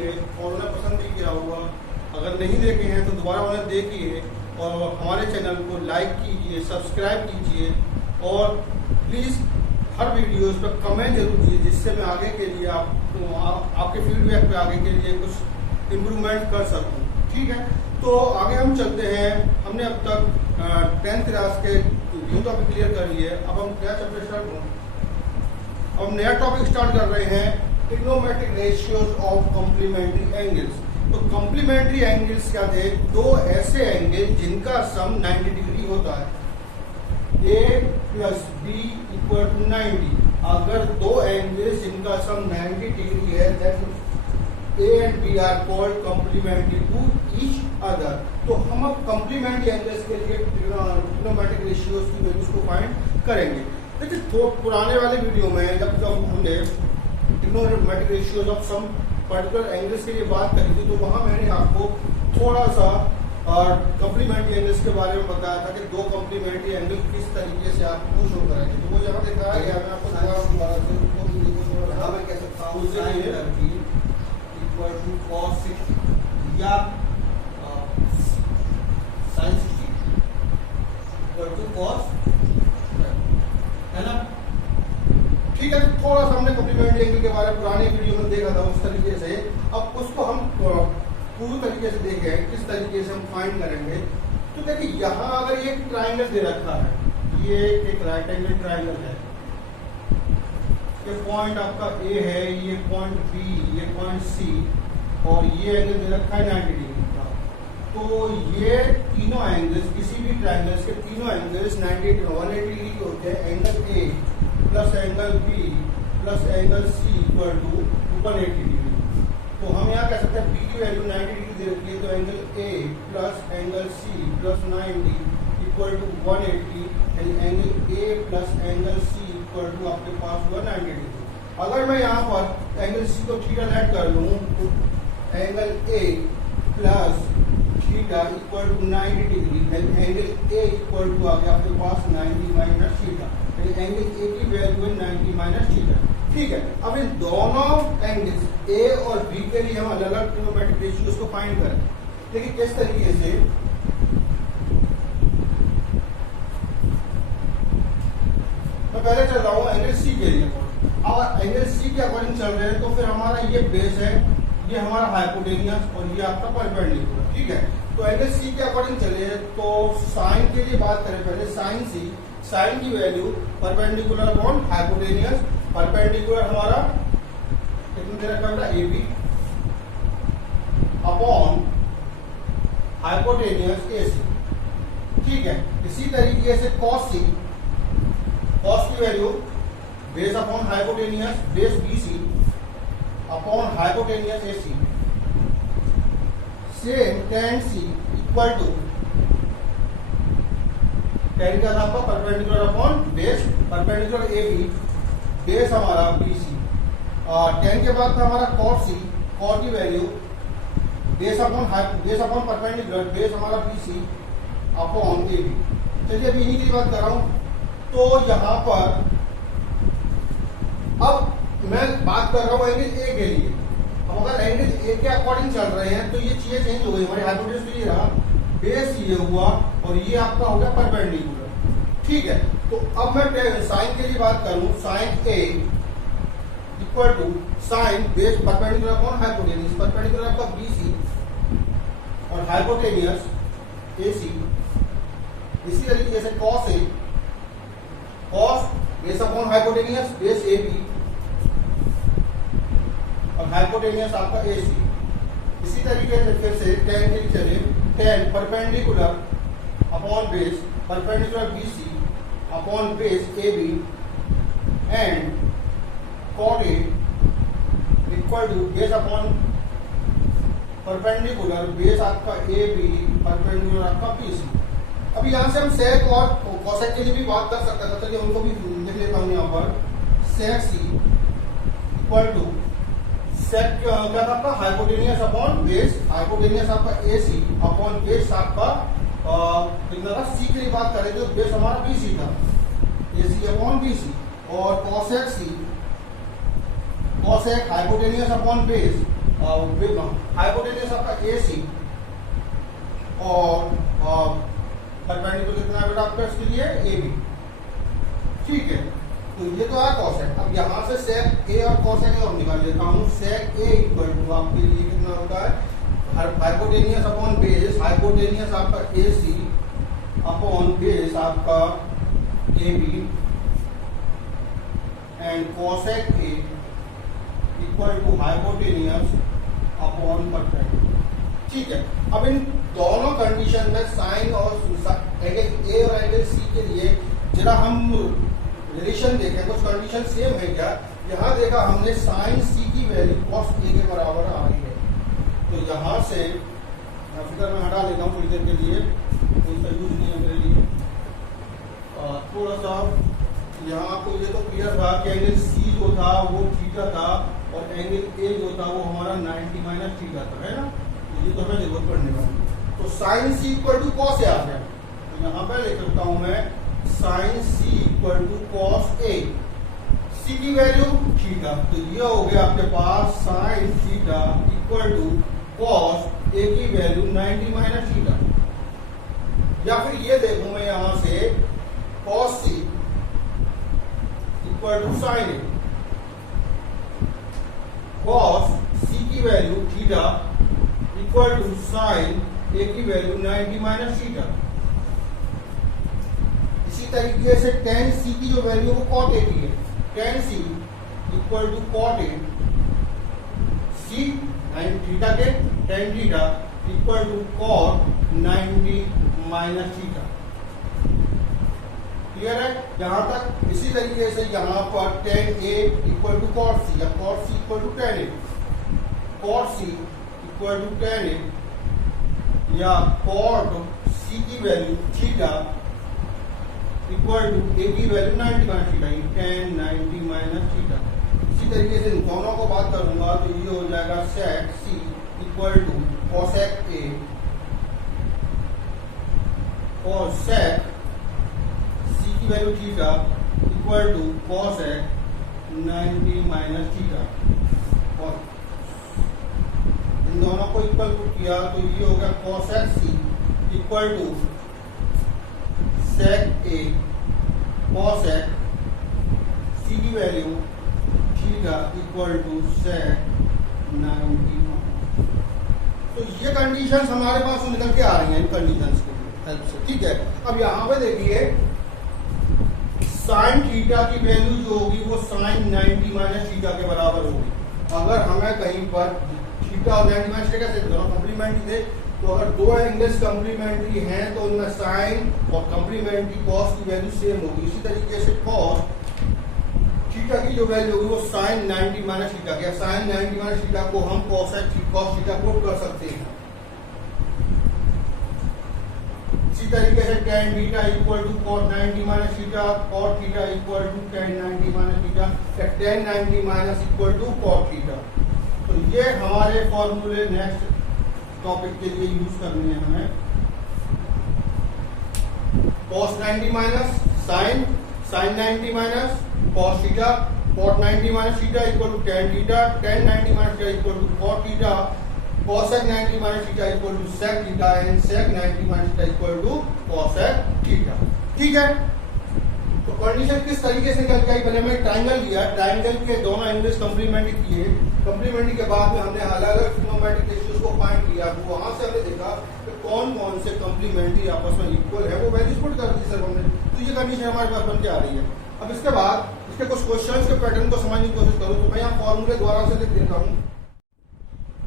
होंगे और उन्हें पसंद भी किया होगा। अगर नहीं देखे हैं तो दोबारा उन्हें देखिए और हमारे चैनल को लाइक कीजिए, सब्सक्राइब कीजिए और प्लीज़ हर वीडियोस पर कमेंट जरूर कीजिए, जिससे मैं आगे के लिए आपके फीडबैक पे आगे के लिए कुछ इम्प्रूवमेंट कर सकूं। ठीक है, तो आगे हम चलते हैं। हमने अब तक 10th क्लास के 2 टॉपिक क्लियर कर लिए। अब हम क्या चैप्टर स्टार्ट करें? अब नया टॉपिक स्टार्ट कर रहे हैं, trigonometric ratios of complementary angles. तो कॉम्प्लीमेंट्री एंगल्स क्या थे? दो ऐसे एंगल जिनका सम 90 डिग्री होता है। A plus B equal to 90। अगर दो एंगल्स जिनका सम 90 डिग्री है, then A and B are called complementary to each other। तो हम अब कॉम्प्लीमेंट्री एंगल्स के लिए ट्रिग्नोमेट्रिक रेशियोज की वैल्यूज को फाइंड करेंगे। देखिए, तो पुराने वाले वीडियो में जब हमने trigonometric ratios of some particular angles के लिए बात करी थी, तो वहां मैंने आपको थोड़ा सा कॉम्प्लीमेंट्री एंगल्स के बारे में बताया था कि दो कॉम्प्लीमेंट्री एंगल किस तरीके से आपको शो करेंगे। तो वो जहाँ दिखाया गया, मैं आपको दोबारा मैं कह सकता हूँ इक्वल टू cos 60 या sin 60 इक्वल टू cos, है ना? ठीक है, थोड़ा सा हमने कॉम्प्लीमेंट्री एंगल के बारे में पुराने वीडियो में देखा था उस तरीके से। अब उसको हम पूरी तरीके से देखें किस तरीके से हम फाइंड करेंगे। तो देखिए, यहाँ अगर ये ट्राइंगल दे रखा है, ये एक राइट एंगल ट्राइंगल है, ये पॉइंट आपका A है, ये पॉइंट B, ये पॉइंट C और ये एंगल दे रखा है 90 डिग्री का। तो ये तीनों एंगल्स, किसी भी ट्राइंगल्स के तीनों एंगल्स 180 डिग्री के होते हैं। Angle A plus angle B plus angle C equal to 180 degree. तो हम यहाँ कह सकते हैं B की वैल्यू 90 डिग्री दे रखी है, तो angle A plus angle C plus 90 equal to 180, यानी angle A plus angle C equal to आपके पास हुआ 90 डिग्री। अगर मैं यहाँ पर एंगल C को थीटा लेट कर लूँ, तो angle A plus theta equal to 90 degree, angle A equal to आ गया आपके पास 90 माइनस थीटा, यानी एंगल A की वैल्यू है 90 माइनस थीटा। ठीक है, अब इन दोनों एंगल्स A और B के लिए हम अलग अलग ट्रिग्नोमेट्रिक रेशियोज को फाइंड करें। देखिए किस तरीके से। मैं पहले चल रहा हूँ एंगल C के लिए। अब एंगल C के अकॉर्डिंग चल रहे हैं, तो फिर हमारा ये बेस है, ये हमारा हाइपोटेनियस और ये आपका परपेंडिकुलर। ठीक है, तो एंगल C के अकॉर्डिंग चले तो साइन के लिए बात करें पहले। साइन C, साइन की value perpendicular upon hypotenuse. Perpendicular हमारा कितना दे रखा है? AB upon hypotenuse AC। ठीक है, इसी तरीके से cos C, cos की value base upon hypotenuse, base BC upon hypotenuse AC। Same tan C equal to tan का था आपका perpendicular upon base, perpendicular AB, base हमारा BC। और tan के बाद था हमारा cot C, cot की value base upon perpendicular, base हमारा BC अपॉन AB। चलिए अभी इन्हीं की बात कर रहा हूं। तो यहाँ पर अब मैं बात कर रहा हूँ एंगल A के लिए। अब अगर एंगल A के अकॉर्डिंग चल रहे हैं तो ये चीजें चेंज हो गई। हमारी हाइपोटेनस तो ये रहा, बेस ये हुआ और ये आपका हो गया परपेंडिकुलर। ठीक है, तो अब मैं साइन के लिए बात करूं, sine A equal to sine base perpendicular upon hypotenuse, perpendicular आपका BC और हाइपोटेनियस AC। इसी तरीके से cos A, cos base upon hypotenuse, base AB और हाइपोटेनियस आपका AC। इसी तरीके से फिर से tan के लिए चले, tan perpendicular upon base, perpendicular BC upon base AB and cot A equal to base upon perpendicular, base आपका AB परपेंडिकुलर आपका BC। अब यहाँ से हम सेक और कोसेक के लिए भी बात कर सकते हैं, चलिए उनको भी लिख लेता हूँ यहाँ पर। सेक C इक्वल टू सेक क्या था आपका हाइपोटेनियस अपॉन बेस, हाइपोटेनियस आपका AC अपॉन बेस आपका कितना था? C के लिए बात करें तो बेस हमारा BC था, AC अपॉन BC। और cosec C, cosec hypotenuse upon base hypotenuse आपका AC और परपेंडिकुलर कितना है बेटा आपका इसके लिए AB। ठीक है, तो ये तो है कॉसेक। अब यहाँ से सेक A और कॉसेक A और निकाल लेता हूँ। सेक A इक्वल टू आपके लिए कितना होता है, हाइपोटेनियस अपॉन बेस, हाइपोटेनियस आपका AC अपॉन बेस आपका AB and cosec A equal to hypotenuse upon perpendicular. ठीक है, अब इन दोनों कंडीशन में साइन और एंगल ए और एंगल सी के लिए जरा हम रिलेशन देखें, कुछ कंडीशन सेम है क्या। यहाँ देखा हमने साइन सी की वैल्यू कॉस ए के बराबर आ रही है, तो यहाँ से फिगर में हटा लेता हूँ थोड़ी देर के लिए, कोई सा यूज नहीं है मेरे लिए। थोड़ा सा यहाँ आपको ये तो क्लियर था कि एंगल सी जो था वो थीटा था और एंगल ए जो था वो हमारा 90 माइनस थीटा था, है ना। ये तो हमें जरूरत पड़ने वाली। तो sine C equal to cos A आ गया, तो यहाँ पे लिख सकता हूं मैं sine C equal to cos A, C की वैल्यू थीटा, तो ये हो गया आपके पास sine theta equal to cos A की वैल्यू 90 माइनस थीटा। या फिर ये देखूं मैं यहां से cos C equal to sine A, cos C की value theta equal to sine A की वैल्यू 90 माइनस थीटा। इसी तरीके से tan c की जो वैल्यू वो cot a की है, tan c equal to cot a, c 9 theta के tan theta equal to cot 90 minus theta. Clear है यहां तक। इसी तरीके से यहां पर tan a equal to cot c या cot c equal to tan a, cot c equal to tan a या cot c की value theta equal to a की value 90 minus theta, tan 90 minus theta. इसी तरीके से इन दोनों को बात करूंगा तो ये हो जाएगा sec c equal to cosec a और sec c की value theta equal to cosec 90 minus theta. और इन दोनों को इक्वल पुट किया तो ये हो गया cosec c equal to sec a cosec c की value theta equal to sec 90। तो ये कंडीशंस हमारे पास निकल के आ रही हैं इन कंडीशंस के हेल्प से। ठीक है, अब यहाँ पे देखिए साइन थीटा की वैल्यू जो होगी वो साइन 90 माइनस थीटा के बराबर होगी। अगर हमें कहीं पर थीटा और 90 माइनस थीटा से दोनों कॉम्प्लीमेंट्री थे, तो अगर दो एंगल्स कॉम्प्लीमेंट्री हैं तो उनमें साइन और कॉम्प्लीमेंट्री कॉस की वैल्यू सेम होगी। इसी तरीके से कॉस थीटा की जो वैल्यू होगी वो साइन 90 माइनस थीटा के, साइन 90 माइनस थीटा को हम कॉस थीटा पुट कर सकते हैं। इसी तरीके से tan theta equal to cot 90 minus theta, cot theta equal to tan 90 minus theta, tan 90 minus equal to cot theta. तो ये हमारे फॉर्मूले नेक्स्ट टॉपिक के लिए यूज करने हैं हमें। cos 90 minus sine, sine 90 minus cos theta, cot 90 minus theta equal to tan theta, tan 90 minus theta equal to cot theta, cosec 90 minus theta equal to sec theta and sec 90 minus theta equal to cosec theta। ठीक है, तो condition किस तरीके से निकल के आई, पहले हमने ट्राइंगल लिया, ट्राइंगल के दोनों एंगल्स कॉम्प्लीमेंट्री किए, कॉम्प्लीमेंट्री के बाद में हमने अलग अलग ट्रिग्नोमेट्रिक रेशियोज को फाइंड किया, तो वहां से हमने देखा कि कौन कौन से कॉम्प्लीमेंट्री आपस में इक्वल है, वो वैल्यूज पुट कर दी सर हमने। तो ये कंडीशन हमारे पास बन के आ रही है। अब इसके बाद इसके कुछ क्वेश्चंस के पैटर्न को समझने की कोशिश करूँ तो मैं यहाँ फॉर्मूले द्वारा से लिख देता हूँ।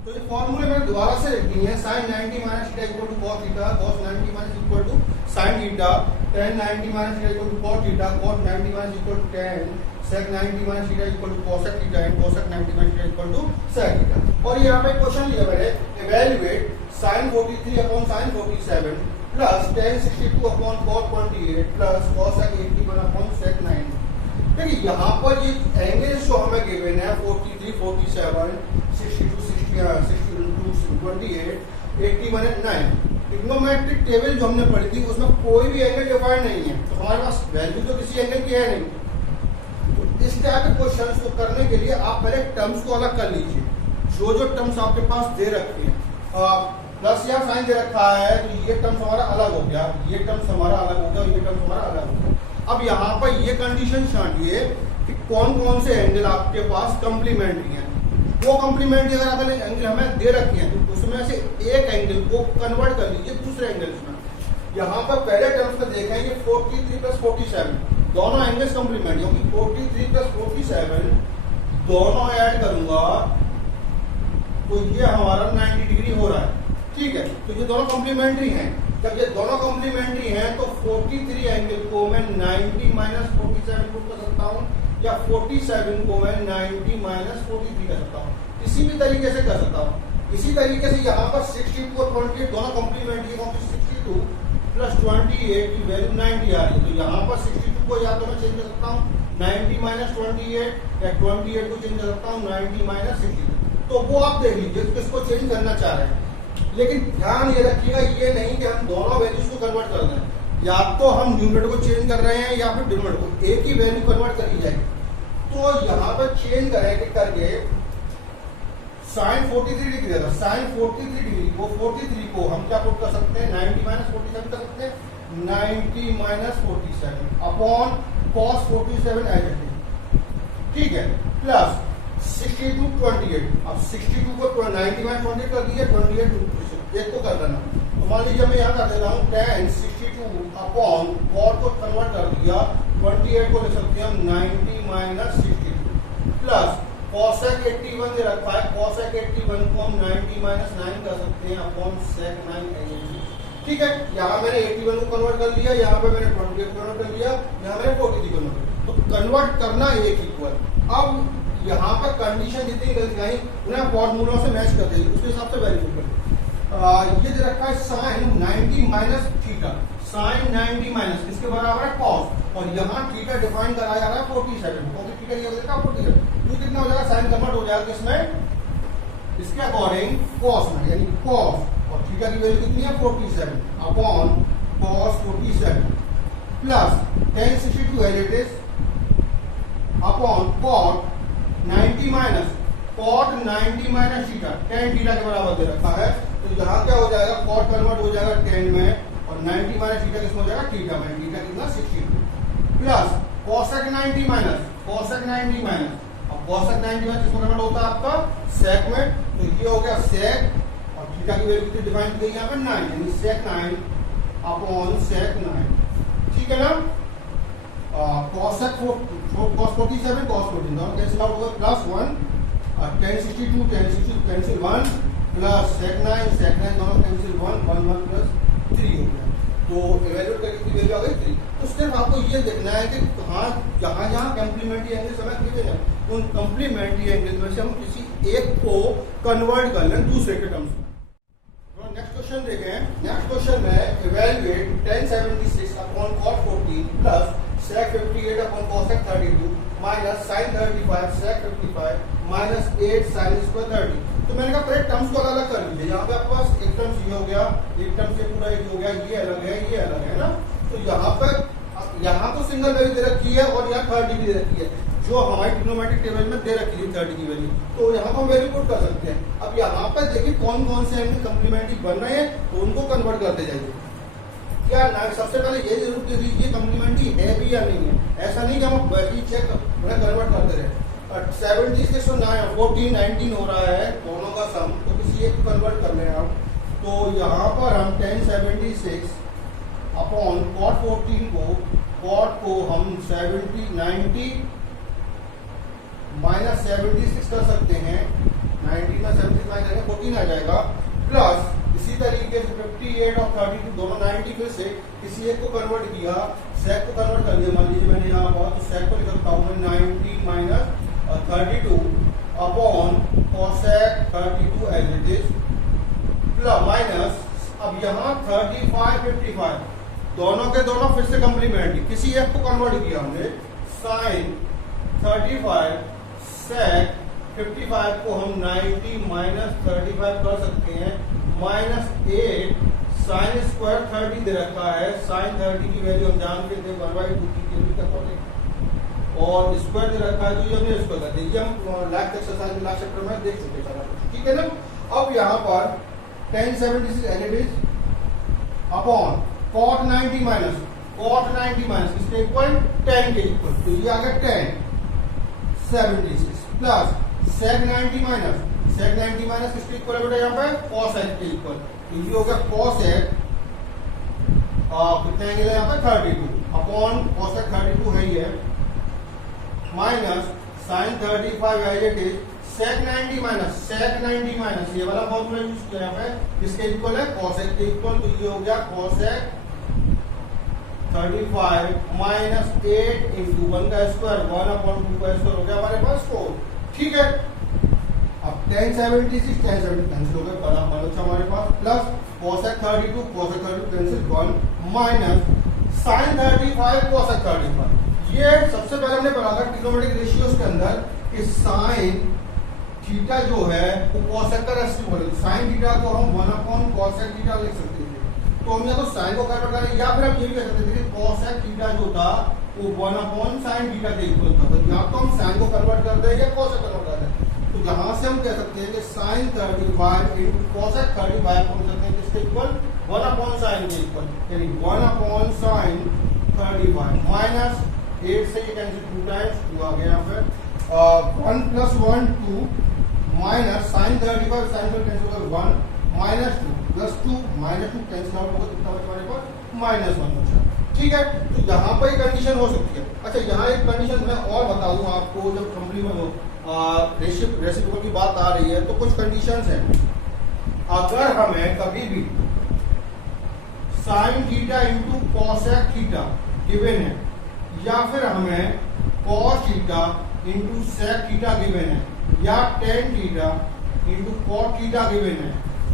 तो ये फॉर्मूले मैंने दोबारा से लिख दिए हैं, sine 90 minus theta equal to cos theta, cos 90 minus equal to sine theta, tan 90 minus theta equal to cot theta, cot 90 minus equal to tan, sec 90 minus theta equal to cosec theta and cosec 90 minus theta equal to sec theta. और यहाँ पे question लिया मैंने, evaluate sin 43 upon sin 47 plus tan 62 upon cot 28 plus cosec 81 upon sec 90। देखिए यहाँ पर ये angles जो हमें गिवन है 43, 47, 62, 28, 81 एंड 9, ट्रिग्नोमेट्रिक टेबल जो हमने पढ़ी थी उसमें कोई भी एंगल डिफाइंड नहीं है, तो हमारे पास वैल्यू तो किसी एंगल की है नहीं। तो इस टाइप के क्वेश्चंस को करने के लिए आप पहले टर्म्स को अलग कर लीजिए। जो जो टर्म्स आपके पास दे रखे हैं, प्लस या साइन दे रखा है, तो ये टर्म्स हमारा अलग हो गया, ये टर्म्स हमारा अलग हो गया, ये टर्म्स हमारा अलग हो गया। अब यहाँ पर ये कंडीशन छांटिए कि कौन कौन से एंगल आपके पास कम्प्लीमेंट्री हैं। वो कम्प्लीमेंट्री अगर एंगल हमें दे रखी है तो उसमें से एक एंगल को कन्वर्ट कर लीजिए दूसरे एंगल्स में। यहाँ पर पहले टर्म्स में देखें ये 43 प्लस 47 दोनों एंगल्स कम्प्लीमेंट, क्योंकि 43 प्लस 47 दोनों ऐड करूंगा तो ये हमारा 90 डिग्री हो रहा है। ठीक है, तो ये दोनों कॉम्प्लीमेंट्री हैं। जब ये दोनों कॉम्प्लीमेंट्री हैं तो 43 एंगल को मैं 90 माइनस 47 पुट कर सकता हूँ, या 47 को मैं 90 माइनस 43 कर सकता हूँ। इसी भी तरीके से कर सकता हूँ। इसी तरीके से यहाँ पर 62 और 28 दोनों कॉम्प्लीमेंट्री, क्योंकि 62 प्लस 28 की वैल्यू 90 आ रही है, तो यहाँ पर 62 को या तो मैं चेंज कर सकता हूँ 90 माइनस 28, या 28 को चेंज कर सकता हूँ 90 माइनस 62। तो वो आप देख लीजिए किसको चेंज करना चाह रहे हैं। लेकिन ध्यान ये रखिएगा, ये नहीं कि हम दोनों वैल्यूज को कन्वर्ट कर दें, या तो हम न्यूमरेटर को चेंज कर रहे हैं या फिर डिनोमिनेटर को, एक ही वैल्यू कन्वर्ट करी जाएगी। तो यहाँ पर चेंज करेंगे करके साइन 43 डिग्री था, साइन 43 डिग्री को 43 को हम क्या पुट कर सकते हैं 90 माइनस 47 कर सकते हैं, 90 minus 47 upon cos 47 as it is. ठीक है, प्लस 62 28। अब 62 को 90 माइनस 28 कर दिए, 28 एक को कर देना। तो मान लीजिए मैं यहाँ कर देता हूँ 10 62 अपॉन कॉस को कन्वर्ट कर दिया, 28 को ले सकते हैं हम 90 माइनस 62 प्लस कॉसेक 81 दे रखा है, कॉसेक 81 को हम 90 माइनस 9 कर सकते हैं अपॉन सेक 9। ठीक है, यहाँ मैंने 81 को कन्वर्ट कर लिया, यहाँ पे मैंने 28 को कन्वर्ट कर लिया, यहाँ मैंने 43 को कन्वर्ट कर। तो कन्वर्ट करना एक इक्वल। अब यहाँ पर कंडीशन जितनी गलती आई उन्हें फॉर्मूलों से मैच कर देगी, उसके हिसाब से वैल्यू कर। ये दे रखा है sine 90 minus theta, sine 90 minus किसके बराबर है कॉस, और यहाँ थीटा डिफाइन कराया जा रहा है 47, क्योंकि थीटा ये देखा 47, तो कितना हो जाएगा साइन कन्वर्ट हो जाएगा किसमें, इसके अकॉर्डिंग कॉस में, यानी कॉस और थीटा की वैल्यू कितनी है 47 upon cos 47 plus 1062 as it is upon cot 90 minus cot 90 minus theta, 10 theta के बराबर दे रखा है। तो यहाँ क्या हो जाएगा कॉट कन्वर्ट हो जाएगा 10 में, और 90 माइनस थीटा किसमें हो जाएगा थीटा में, थीटा कितना 62 plus cosec 90 minus cosec 90 minus, अब कॉसेक 90 माइनस किसमें कन्वर्ट होता है आपका सेक में, तो ये हो गया सेक, और थीटा की वैल्यू कितनी डिफाइन की गई यहाँ पे 9, यानी सेक 9 अपॉन सेक 9। ठीक है ना, कॉसेक cos 47 cos 14 दोनों कैंसिल आउट होगा, प्लस 1 1062 कैंसिल 1 प्लस sec 9 दोनों कैंसिल 1 1 1 प्लस 3 हो गया। तो इवैल्यूएट करके कितनी वैल्यू आ गई 3। तो सिर्फ आपको ये देखना है कि कहाँ जहाँ जहाँ कम्प्लीमेंट्री एंगल समय कितने हैं, उन कम्प्लीमेंट्री एंगल में से हम किसी एक को कन्वर्ट कर लें दूसरे के टर्म्स में। नेक्स्ट क्वेश्चन देखें। नेक्स्ट क्वेश्चन है evaluate 1076 upon cos 14 plus sec 58 upon cosec 32 minus sin 35 sec 55 minus 8 sin square 30। तो मैंने कहा पहले टर्म्स को अलग कर लीजिए। यहाँ पे आपके पास एक टर्म्स ये हो गया, एक टर्म से पूरा एक हो गया, ये अलग है ना। तो यहाँ तो सिंगल वैल्यू दे रखी है और यहाँ 30 भी दे रखी है, जो हमारी ट्रिग्नोमेट्रिक टेबल में दे रखी है 30 की वैल्यू, तो यहाँ हम वैल्यू पुट कर सकते हैं। अब यहाँ पर देखिए कौन कौन से एंगल कम्प्लीमेंट्री बन रहे हैं, तो उनको कन्वर्ट करते जाइए। क्या सबसे पहले ये जरूर दे दीजिए कम्प्लीमेंट्री है भी या नहीं है, ऐसा नहीं कि हम वैसे ही चेक उन्हें कन्वर्ट करते रहे। 76 से 14 19 हो रहा है दोनों का सम, तो किसी एक कन्वर्ट कर लें आप। तो यहाँ पर हम 1076 अपॉन कॉट 14 को हम 90 माइनस 76 कर सकते हैं, 90 में 76 माइनस करेंगे 14 आ जाएगा, प्लस इसी तरीके से 58 और 32 दोनों 90 फिर से किसी एक को कन्वर्ट किया, सेक को कन्वर्ट कर दिया। मान लीजिए मैंने यहाँ पर तो सेक को लिख सकता हूँ मैं 90 minus 32 upon cosec 32 as it is plus minus, अब यहाँ 35 55 दोनों के दोनों फिर से कम्प्लीमेंट्री, किसी एक को कन्वर्ट किया हमने, साइन 35 सेक 55 को हम 90 माइनस 35 कर सकते हैं, माइनस 8 साइन स्क्वायर 30 दे रखा है, साइन 30 की वैल्यू हम जानते थे 1/2 की और स्क्वायर दे रखा है, तो ये हमने स्क्वायर कर दिया। हम लास्ट एक्सरसाइज में लास्ट चैप्टर में देख चुके हैं। ठीक है ना। अब यहाँ पर tan 76 as it is upon cot 90 minus इसके इक्वल tan के इक्वल, तो ये आ गया tan 76 प्लस sec 90 माइनस किसके इक्वल है बेटा यहाँ पे cos के इक्वल, तो ये हो गया cos कितने एंगल है यहाँ पे 32 अपॉन cos 32 है ये minus sin 35 as it is sec 90 minus ये वाला फॉर्मूला यूज किया यहाँ पे किसके इक्वल है cos के इक्वल, तो ये हो गया cos 35 माइनस 8 इंटू 1 का स्क्वायर 1/2 का स्क्वायर हो गया हमारे पास 4, ठीक है। अब tan 76 कैंसिल हो गया, बड़ा बचा हमारे पास plus cos 32 cancel 1 minus sin 35 cos 35। ये सबसे पहले हमने पढ़ा था ट्रिग्नोमेट्रिक रेशियोज के अंदर कि sin थीटा जो है वो cos का रेसिप्रोकल है, sin थीटा को हम 1/cos थीटा लिख सकते थे, तो हम या तो sin को कन्वर्ट करें या फिर हम ये भी कह सकते थे कि cos थीटा जो था वो 1/sin थीटा के इक्वल था, तो या तो हम sin को कन्वर्ट कर दें या cos को कन्वर्ट कर दें, तो यहां से हम कह सकते हैं कि sin 35 into cos 35 बोल सकते हैं किसके इक्वल 1/sin के इक्वल, यानी 1/sin 35 माइनस 8 से ये कैंसिल 2 टाइम्स 2 आ गया यहाँ पे 1 + 1 2 माइनस sin 35 sin पर कैंसिल होगा 1 minus 2 plus 2 minus 2 cancel out होगा, कितना बचा हमारे पास -1 बचा, ठीक है। तो यहाँ पर एक कंडीशन हो सकती है। अच्छा यहाँ एक कंडीशन मैं और बता दूं आपको, जब कंप्लीमेंट रेसिप्रोकल की बात आ रही है तो कुछ कंडीशंस हैं। अगर हमें कभी भी sin theta into cos theta given है या फिर हमें cos theta into sec theta given है या tan theta into cot theta given है,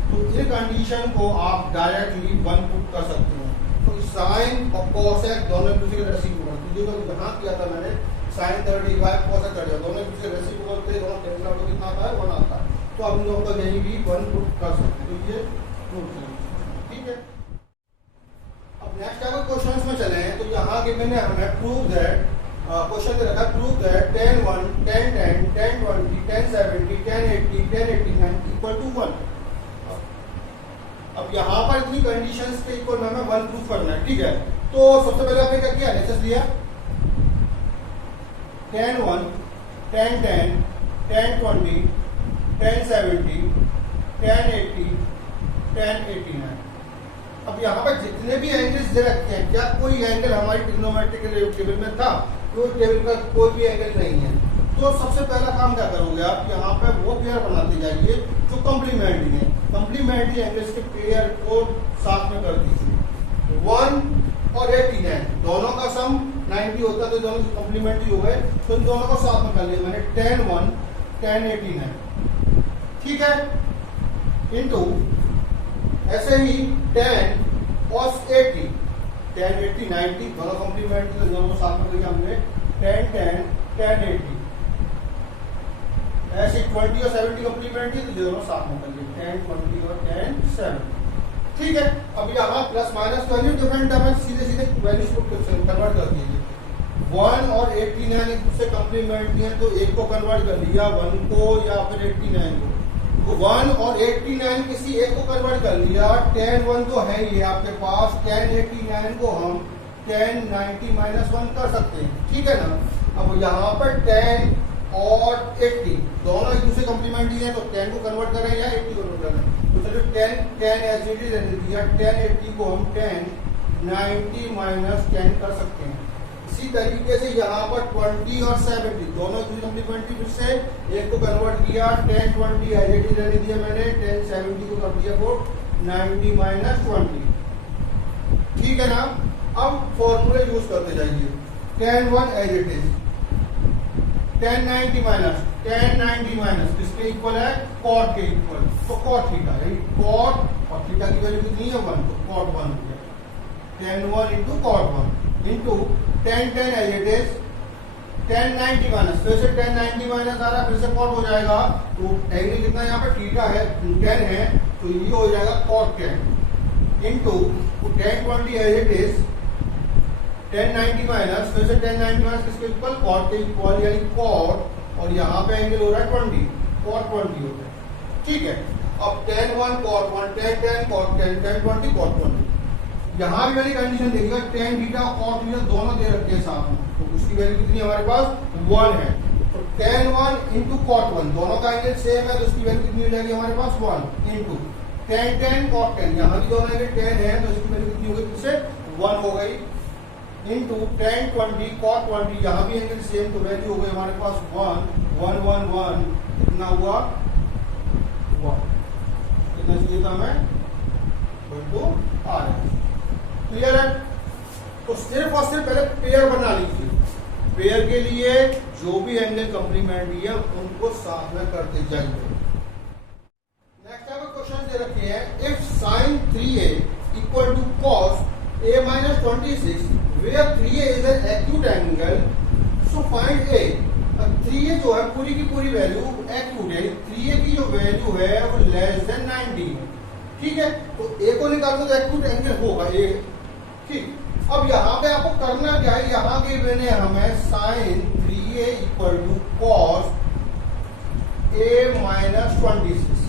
तो इस कंडीशन को आप डायरेक्टली 1 पुट कर सकते हैं। तो sin और cos दोनों एक दूसरे के रेसिप्रोकल, तो जो यहाँ किया था मैंने sin 35 cos 35 दोनों एक दूसरे रेसिप्रोकल थे, दोनों कैंसिल आउट कितना आता है 1 आता है, तो आप इन दोनों का यहीं भी 1 पुट कर सकते हैं, तो ये नोट करें, ठीक है। अब नेक्स्ट अगर क्वेश्चंस में चले हैं तो यहाँ के मैंने हमें प्रूव दैट क्वेश्चन में रखा prove that tan 1 tan 10 tan 20 tan 70 tan 80 tan 89 equal to 1। अब यहाँ पर इतनी कंडीशंस के इक्वल हमें 1 प्रूफ करना है, ठीक है। तो सबसे पहले आपने क्या किया, एलएचएस लिया tan 1 tan 10 tan 20 tan 70 tan 80 tan 89। अब यहाँ पर जितने भी एंगल्स दे रखे हैं, क्या कोई एंगल हमारी ट्रिग्नोमेट्रिक टेबल में था, कोई टेबल का कोई भी एंगल नहीं है, तो सबसे पहला काम क्या करोगे आप, यहाँ पे वो पेयर बनाते जाइए जो कॉम्प्लीमेंट्री है, कॉम्प्लीमेंट्री एंगल्स के पेयर को साथ में कर दीजिए। 1 और 89 दोनों का सम 90 होता है, तो दोनों कॉम्प्लीमेंट्री हो गए, तो इन दोनों को साथ में कर लिया मैंने tan 1 tan 89, ठीक है, इनटू ऐसे ही tan cos 80 tan 80 90 दोनों कॉम्प्लीमेंट्री, तो दोनों को साथ में किया हमने tan 10 tan 80, ऐसे 20 और 70 कॉम्प्लीमेंट्री, तो दोनों साथ में कर लिए tan 20 और tan 70, ठीक है। अब यहाँ प्लस माइनस वैल्यू डिफरेंट है, सीधे सीधे वैल्यूज को कन्वर्ट कर दीजिए। 1 और 89 एक दूसरे कॉम्प्लीमेंट्री है, तो एक को कन्वर्ट कर दिया 1 को या फिर 89 को, तो 1 और 89 किसी एक को कन्वर्ट कर लिया। tan 1 तो है ये आपके पास, tan 89 को हम tan 90 -1 कर सकते हैं, ठीक है ना। अब यहाँ पर tan और 80 दोनों एक दूसरे कॉम्प्लीमेंट्री है, तो tan को कन्वर्ट करें या 80 को कन्वर्ट करें, तो चलिए tan एज इट इज रहने दिया, tan 80 को हम tan 90 -10 कर सकते हैं। इसी तरीके से यहाँ पर 20 और 70 दोनों दूसरी कॉम्प्लीमेंट्री, फिर से एक को कन्वर्ट किया, tan 20 एज इट इज रहने दिया मैंने, tan 70 को कर दिया वो 90 -20, ठीक है ना। अब फॉर्मूले यूज करते जाइए, tan 1 as it is tan 90 minus किसके इक्वल है, cot के इक्वल, तो cot थीटा है, cot और थीटा की वैल्यू कितनी है 1, तो cot 1 हो गया, tan 1 into cot 1 into tan 10 as it is tan 90 minus, फिर से tan 90 माइनस आ रहा है, फिर से cot हो जाएगा, तो एंगल कितना यहाँ पे थीटा है 10 है, तो ये हो जाएगा cot 10 into tan 20 as it is tan 90 minus, फिर से tan 90 माइनस किसके इक्वल, cot के इक्वल, यानी cot, और यहाँ पे एंगल हो रहा है 20, cot 20 हो गया, ठीक है। अब tan 1 cot 1, tan 10 cot 10, tan 20 cot 20। यहाँ भी मैंने कंडीशन देखी है, tan थीटा cot थीटा दोनों दे रखे हैं साथ में, तो उसकी वैल्यू कितनी हमारे पास 1 है। तो tan 1 इंटू cot 1 दोनों का एंगल सेम है, तो उसकी वैल्यू कितनी हो जाएगी हमारे पास 1 इंटू tan 10 cot 10, यहाँ भी दोनों एंगल 10 है, तो इसकी वैल्यू कितनी हो गई, इससे 1 हो गई इंटू tan 20 cot 20, यहाँ भी एंगल सेम, तो वैल्यू हो गई हमारे पास 1 1 1 1, कितना हुआ 1, कितना चाहिए था हमें, बिल्कुल आ रहा है। क्लियर है। तो सिर्फ और सिर्फ पहले पेयर बना लीजिए, पेयर के लिए जो भी एंगल कॉम्प्लीमेंट्री है उनको साथ में करते जाइए। नेक्स्ट आपको क्वेश्चन दे रखे हैं, if sin 3a equal to cos a minus 26 where 3a is an acute angle, so find a। 3a जो है पूरी की पूरी वैल्यू एक्यूट है, 3a की जो वैल्यू है वो लेस देन 90 है, ठीक है। तो a को निकालना तो एक्यूट एंगल होगा a, ठीक। अब यहाँ पे आपको करना क्या है, यहाँ के मैंने हमें sin 3a equal to cos a minus 26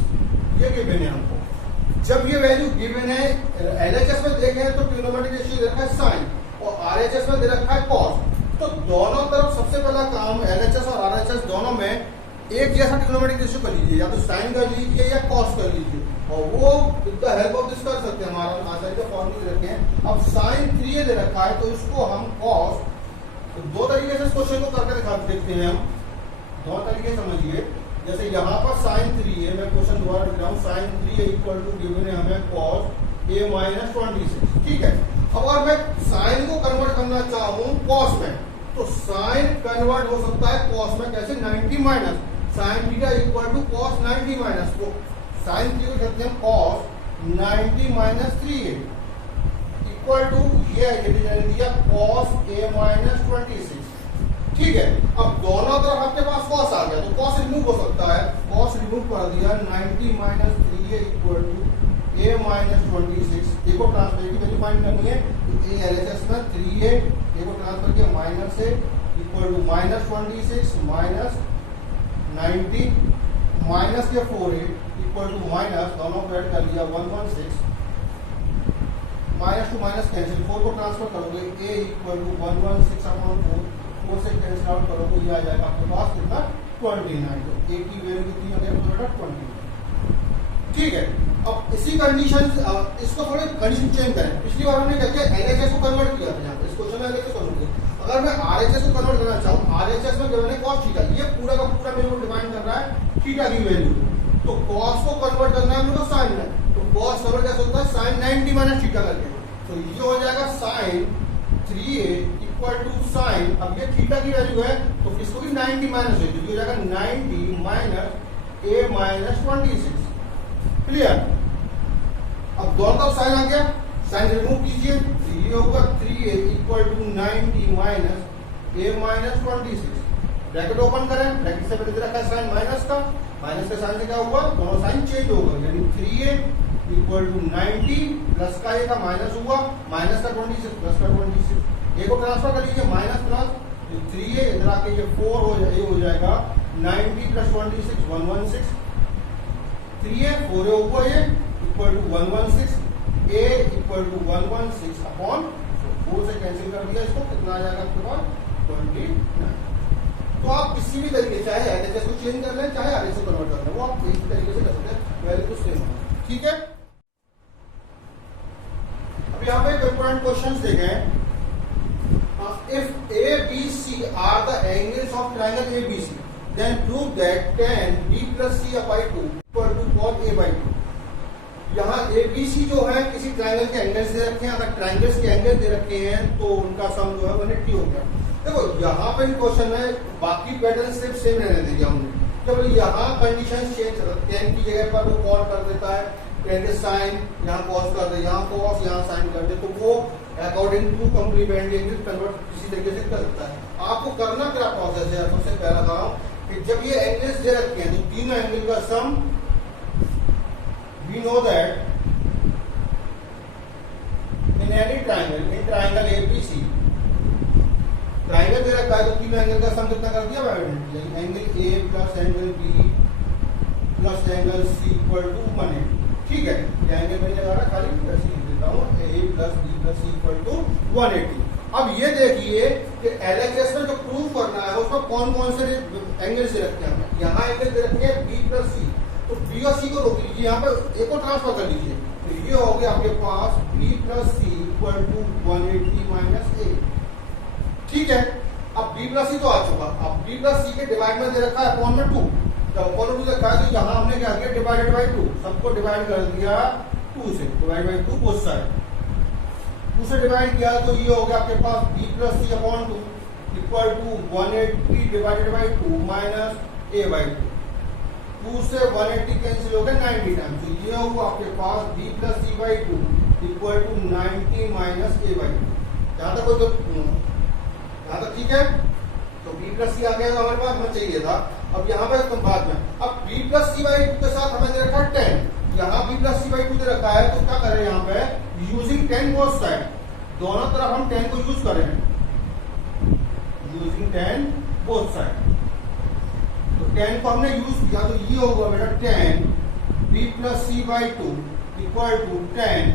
ये गिवन है हमको। जब ये वैल्यू गिवन है, LHS में देखें तो ट्रिग्नोमेट्रिक रेशियो दे रखा है sin और RHS में दे रखा है cos, तो दोनों तरफ सबसे पहला काम LHS और RHS दोनों में एक जैसा ट्रिग्नोमेट्रिक रेशियो कर लीजिए, या तो sin कर लीजिए या cos कर लीजिए, और वो with the help of this कर सकते हैं। हमारा आसानी से फॉर्मूले रखे हैं। अब sin 3a दे रखा है, तो इसको हम cos, तो दो तरीके से इस क्वेश्चन को करके दिखा देखते हैं हम, दो तरीके समझिए। जैसे यहाँ पर sin 3a, मैं क्वेश्चन दोबारा लिख रहा हूँ, sin 3a equal to given है हमें cos a minus 26, ठीक है। अब अगर मैं sin को कन्वर्ट करना चाहूँ cos में, तो sin कन्वर्ट हो सकता है cos में, कैसे, 90 minus sin theta equal to cos 90 minus, तो sin 3 को कहते हैं cos 90 minus 3a equal to ये दिया cos a minus 26, ठीक है। अब दोनों तरफ आपके पास cos आ गया, तो cos रिमूव हो सकता है, cos रिमूव कर दिया, 90 minus 3a equal to a minus 26, a को ट्रांसफर की वैल्यू फाइंड करनी है, तो a LHS में 3a, a को ट्रांसफर किया minus a equal to minus 26 minus 90 minus के 4a इक्वल टू माइनस, दोनों को ऐड कर लिया 116, माइनस टू माइनस कैंसिल, 4 को ट्रांसफर करोगे a इक्वल टू 116 अपॉन 4 से कैंसिल आउट करो तो ये आ जाएगा आपके पास कितना 29, तो a की वैल्यू कितनी हो गई 20, ठीक है। अब इसी कंडीशन, इसको थोड़े कंडीशन चेंज करें। पिछली बार हमने क्या किया, LHS को कन्वर्ट किया था, यहाँ पे इस क्वेश्चन में LHS को कन्वर्ट किया। अगर मैं RHS को कन्वर्ट करना चाहूँ, RHS में जो है cos थीटा, ये पूरा का पूरा मेरे को डिफाइन कर रहा है थीटा की वैल्यू, तो cos को कन्वर्ट करना है मेरे को sin में, तो cos कन्वर्ट कैसे होता है, sin 90 माइनस थीटा करके, तो ये हो जाएगा sin 3a equal to sin, अब ये थीटा की वैल्यू है तो इसको भी 90 माइनस है, तो ये हो जाएगा 90 माइनस a माइनस 26, क्लियर। अब दोनों तरफ साइन आ गया, साइन रिमूव कीजिए, तो ये होगा 3a equal to 90 minus a minus 26, bracket open करें, ब्रैकेट से पहले रखा है साइन माइनस का, माइनस के साइन से क्या हुआ, दोनों साइन चेंज हो गए, यानी 3a इक्वल टू 90 प्लस का a का माइनस हुआ, माइनस का 26 प्लस का 26, a को ट्रांसफर कर लीजिए माइनस प्लस, 3a इधर आके ये 4 हो जाएगा 90 प्लस 26 116, 3a 4a ऊपर ये equal to 116, a equal to 116 upon 4 से कैंसिल कर दिया, इसको कितना आ जाएगा आपके पास 29। तो आप किसी भी तरीके, चाहे LHS को चेंज कर लें चाहे RHS को कन्वर्ट कर लें, वो आप इसी तरीके से कर सकते हैं, वैल्यू तो सेम है, ठीक है। अब यहाँ पे इंपॉर्टेंट क्वेश्चंस देखे हैं, if A, B, C are the angles of triangle ABC, then prove that tan B plus C by 2 equal to cos A by 2। यहाँ A, B, C जो है किसी ट्राइंगल के एंगल्स दे रखे हैं, अगर ट्राइंगल्स के एंगल दे रखे हैं तो उनका सम जो है 180 हो गया। देखो यहाँ पे क्वेश्चन में बाकी पैटर्न सिर्फ सेम रहने देंगे हमने, जब यहाँ कंडीशन चेंज, tan की जगह पर वो कॉस कर देता है, tan के साइन यहाँ कॉस कर दे, यहाँ कॉस यहाँ साइन कर दे, तो वो according to complementary angle convert किसी तरीके से कर सकता है। आपको करना क्या प्रोसेस है, सबसे पहला काम कि जब ये एंगल्स दे रखे हैं तो तीनों एंगल का sum, we know that in any triangle, in triangle ABC triangle दे रखा है तो तीनों एंगल का सम कितना कर दिया, angle A plus angle B plus angle C equal to 180। ठीक है, ये एंगल मैंने लगा रहा खाली प्लस लिख देता हूँ, A plus B plus C equal to 180। अब ये देखिए कि LHS में जो प्रूव करना है उसमें कौन कौन से एंगल से रखते हैं। यहाँ एंगल दे रखे हैं बी प्लस सी, तो बी और सी को रोक लीजिए, यहाँ पर एक और ट्रांसफर कर लीजिए, तो ये हो गया आपके पास B plus C equal to 180 minus A. ठीक है, अब बी प्लस सी तो आ चुका, अब बी प्लस सी के डिवाइड में दे रखा है अपॉन में 2, जब अपॉन में 2 रखा है तो यहाँ हमने क्या किया, डिवाइडेड बाई 2, सबको डिवाइड कर दिया 2 से, डिवाइड बाई 2 बोथ साइड, 2 से डिवाइड किया तो ये हो गया आपके पास B plus C upon 2 equal to 180 divided by 2 minus A by 2। 2 से 180 कैंसिल हो गया 90 टाइम, तो ये हुआ आपके पास B plus C by 2 equal to 90 minus A by 2। यहाँ तक कोई यहाँ तक ठीक है, तो बी प्लस सी आ गया तो हमारे पास हमें चाहिए था। अब यहाँ पे तुम बाद में, अब बी प्लस सी बाई 2 के साथ हमें दे रखा है 10, यहाँ बी प्लस सी बाई 2 दे रखा है, तो क्या करें यहाँ पे यूजिंग 10 बोथ साइड, दोनों तरफ हम 10 को यूज करें, यूजिंग 10 बोथ साइड, तो 10 को हमने यूज किया तो ये होगा बेटा 10 B plus C by 2 equal to 10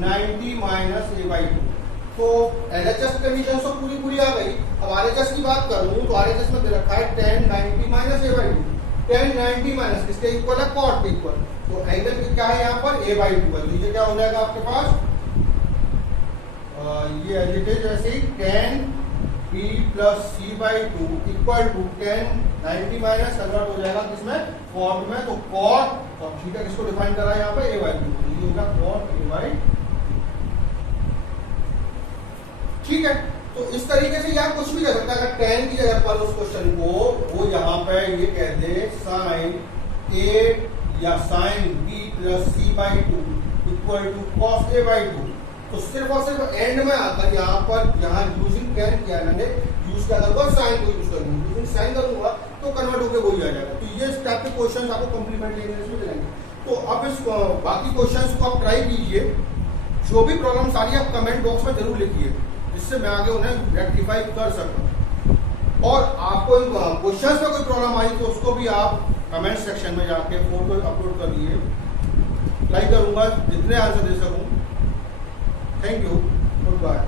90 minus A by 2। तो LHS कंडीशन तो पूरी आ गई। अब RHS की बात करूं तो RHS में दे रखा है 10 90 माइनस ए बाई 2, 10 90 माइनस किसके इक्वल है, कॉट के इक्वल, तो एंगल क्या है यहाँ पर a बाई 2 है, तो ये क्या हो जाएगा आपके पास, ये एज इट इज जैसे ही 10 b plus C by 2 equal to 10 90 minus convert हो जाएगा किसमें, कॉट में, तो कॉट और थीटा किसको डिफाइन कर रहा है यहाँ पे, a बाई 2, तो ये होगा कॉट a बाई। ठीक है, तो इस तरीके से यार कुछ भी कर सकता है, अगर tan की जगह पर उस क्वेश्चन को वो यहाँ पे ये कह दे साइन a या sine b plus C by 2 equal to cos a by 2, तो सिर्फ और सिर्फ एंड में आकर यहाँ पर यहाँ यूजिंग tan किया मैंने, यूज क्या करूंगा, साइन को यूज करूंगा, यूजिंग साइन करूंगा तो कन्वर्ट होकर वही आ जाएगा। तो ये टाइप के क्वेश्चन आपको कम्प्लीमेंट्री इंग्लिश में मिलेंगे। तो अब इस बाकी क्वेश्चन को आप ट्राई कीजिए, जो भी प्रॉब्लम सारी आप कमेंट बॉक्स में जरूर लिखिए, जिससे मैं आगे उन्हें रेक्टिफाई कर सकूं। और आपको क्वेश्चंस में कोई प्रॉब्लम आई तो उसको भी आप कमेंट सेक्शन में जाके फोटो अपलोड कर दिए, लाइक करूंगा जितने आंसर दे सकूं। Thank you, good bye.